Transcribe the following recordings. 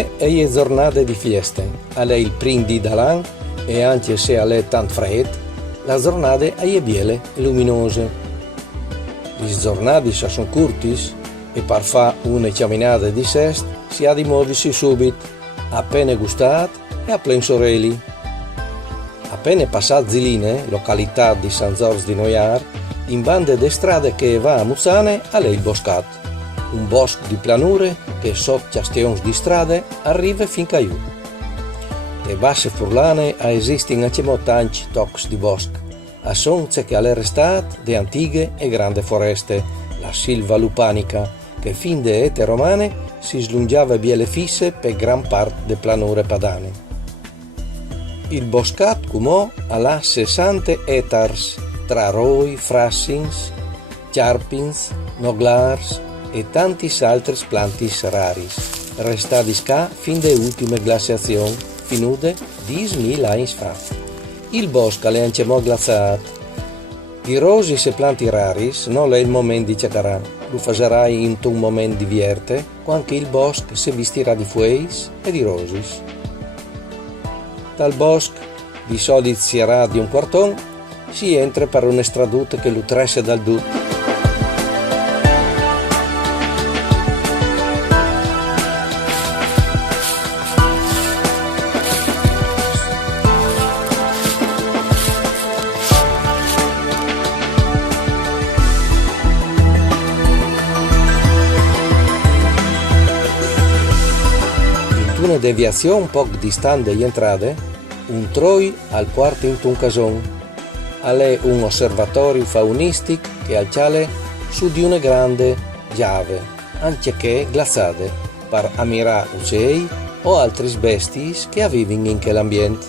Quelle è le giornate di feste, è il primo di dall'anno e anche se è tanto freddo, la giornata è belle e luminose. Le giornate sono corte e per fare una camminata di sest si ha di muoversi subito, appena gustato e a plen sorelli. Appena passato Ziline, località di San Giorgio di Noiar, in bande de strade che va a Muzzane è il Boscat, un bosco di planure che sotto ciastions di strade arriva fin a giù. Le basse furlane esistono anche tanti tocchi di bosco, a sonce che è restate di antiche e grandi foreste, la Silva Lupanica, che fin de ete romane si slungiava biele fisse per gran parte de planure padane. Il Boscat comò ha 60 ettars tra roi, frassins, charpins, noglars e tanti altri plantis raris, restati ca fin de ultime glaciazioni, finude 10.000 anni fa. Il bosco è anche glaciato. I rosi e planti raris non è il momento di cercare, lo farai in un momento di vierte, quando il bosco si vestirà di fueis e di rosis. Dal bosco, di solito si era di un quarton, si entra per una stradutta che lo tresse dal dutto. Una deviazione poco distante dalle entrate, un troi al quarto in un cason. È un osservatorio faunistico che al ciale su di una grande chiave, anche che glaciate, per ammirare uccelli o altri bestie che vivono in quell'ambiente.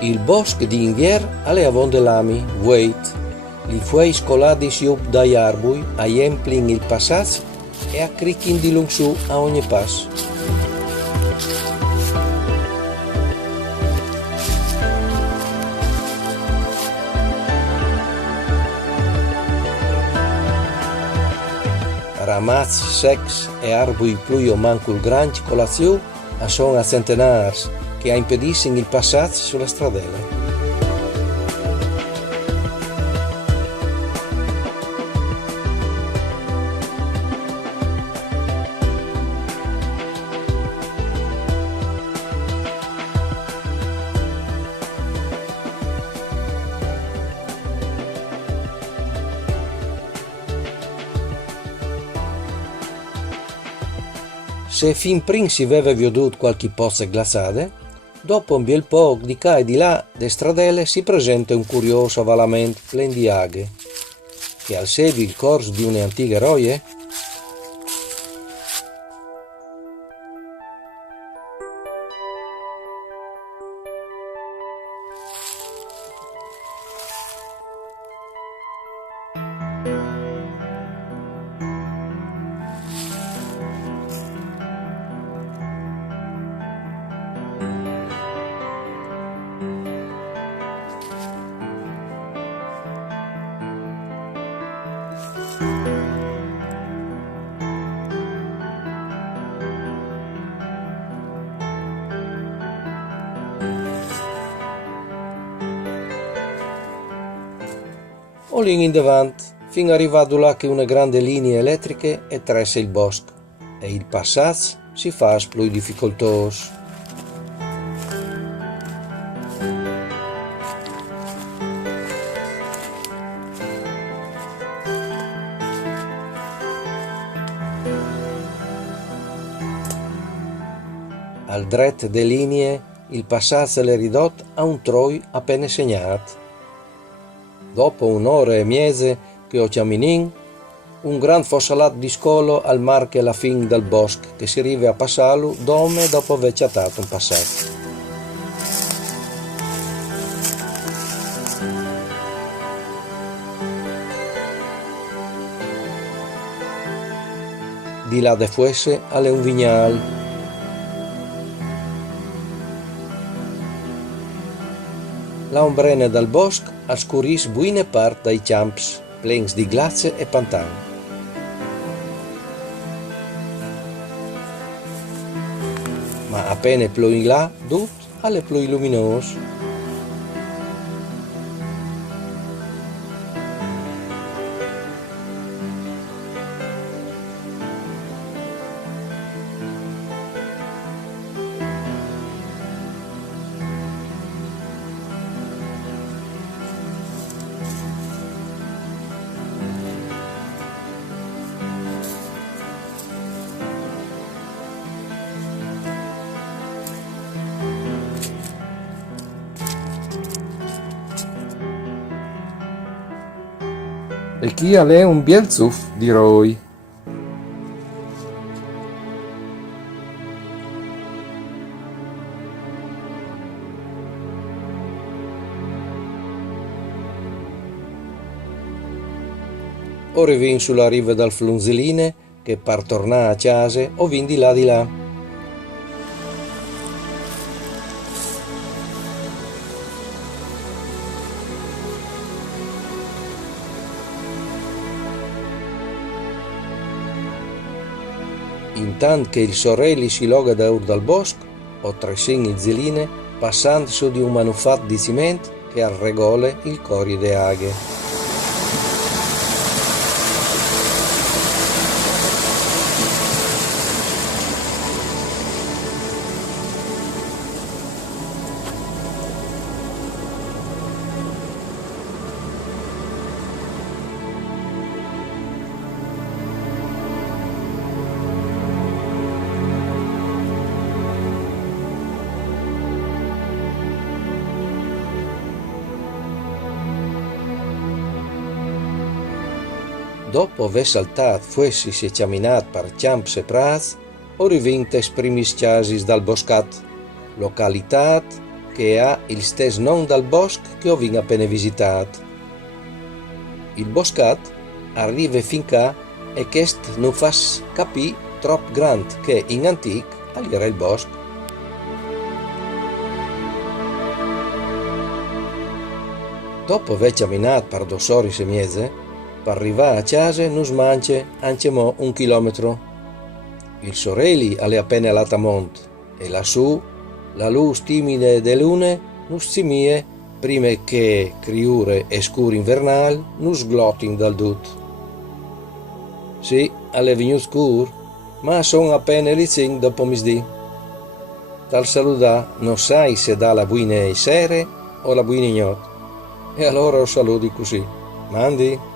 Il bosco di invier è a Vondelami, Wait. Li fuei scolati siup dai arbui aiemplin il passaggio e a crichin di lungsu a ogni passo. Ramazzi secs e arbui pluio mancul granci colazione sono a centenars che impediscono il passaggio sulla stradella. Se fin prima si aveva veduto qualche pozza glaciate, dopo un bel po' di qua e di là de stradelle si presenta un curioso avvalamento plen di aghe, che al segui il corso di une antiche roie. O lì in davanti, fin arrivato là che una grande linea elettrica e tresse il bosco, e il passaggio si fa più difficoltoso. Al dretto delle linee, il passaggio è ridotto a un troi appena segnato. Dopo un'ora e mezza che ho camminato, un gran fossalato di scolo al marche alla fine del bosco che si arriva a passarlo dopo aver chattato un passaggio. Di là de fuesse è un vignal. La ombrena dal bosc ascuris buina part dai champs, plens di glace e pantan. Ma appena ploi là, tut alle ploi luminos. E chi ha un biel zuff di roi. Ora vin sulla riva dal Flunzeline che par tornare a casa o vin di là di là. Intant che il sorelli si loga da ur dal bosco, o tresin il zeline, passando su di un manufat di ciment che arregole il corie de aghe. Dopo aver saltato fuessi e camminato per camps e prats, ho rivinto i primi chasis dal boscat, località che ha il stesso nome dal bosco che ho appena visitato. Il boscat arriva fin qua e questo non fa capire troppo grande che in antico era il bosco. Dopo aver camminato per 2 ore e mezze, per arrivare a casa non smanche anche mo 1 chilometro. Il sorelli alle appena all'ata monte e lassù la luce timida delle lune non simie prima che criure e scuri invernali non sglottin dal dut. Sì, alle venuto scur, ma sono appena le 5 dopo misdì. Dal salutà non sai se dà la buona sera o la buona notte. E allora lo saluti così. Mandi?